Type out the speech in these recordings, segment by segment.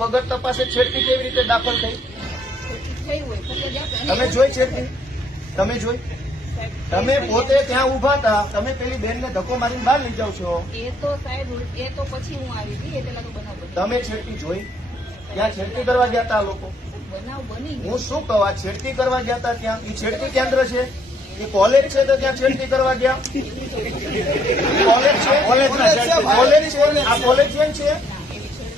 વગર તપાસે છેડતી કેવી રીતે દાખલ થઈ? જાઓ. તમે જોઈ છેડતી? તમે જોઈ? તમે પોતે ત્યાં ઊભા હતા તમે પેલી બેનને ધક્કો મારીને બહાર લઈ જાવ છો? એ તો સાહેબ એ તો પછી હું આવી હતી એ પેલા તો બનાવ તમે છેડતી જોઈ? ત્યાં છેડતી કરવા ગયા હતા આ લોકો? બનાવ બની હું શું કહું આ છેડતી કરવા ગયા હતા ત્યાં? એ છેડતી કેન્દ્ર છે? એ કોલેજ છે તો ત્યાં છેડતી કરવા ગયા? કોલેજ છે કોલેજ છે આ કોલેજ જેમ છે?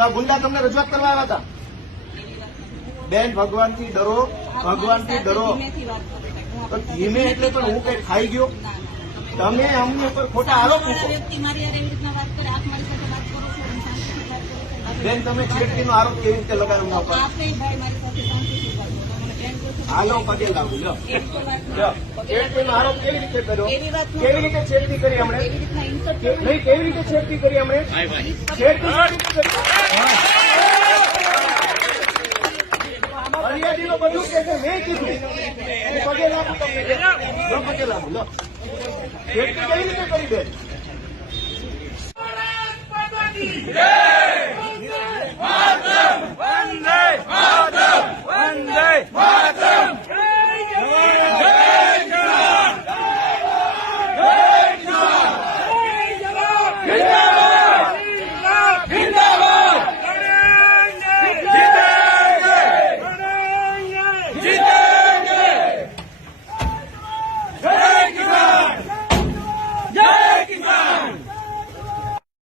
તો આ ગુંડા તમને રજૂઆત કરવા આવ્યા હતા બેન, ભગવાનથી ડરો ભગવાનથી ડરો તો ધીમે એટલે પણ હું કઈ ખાઈ ગયો. તમે અમને પર ખોટા આરોપ. બેન, તમે છેડતીનો આરોપ કેવી રીતે લગાડ્યો હાલો પગે લાગુ લો એવી તો વાત લો. ના. છેડતીનો આરોપ કેવી રીતે કર્યો? કેવી રીતે છેડતી કરી હમણે? નહીં કેવી રીતે છેડતી કરી હમણે? છેડતી કેવી રીતે કરી? ફરિયાદીનો બધું કે મેં કીધું. પગે લાગુ તમને પગે લાગુ લો છેડતી કેવી રીતે કરી બેન?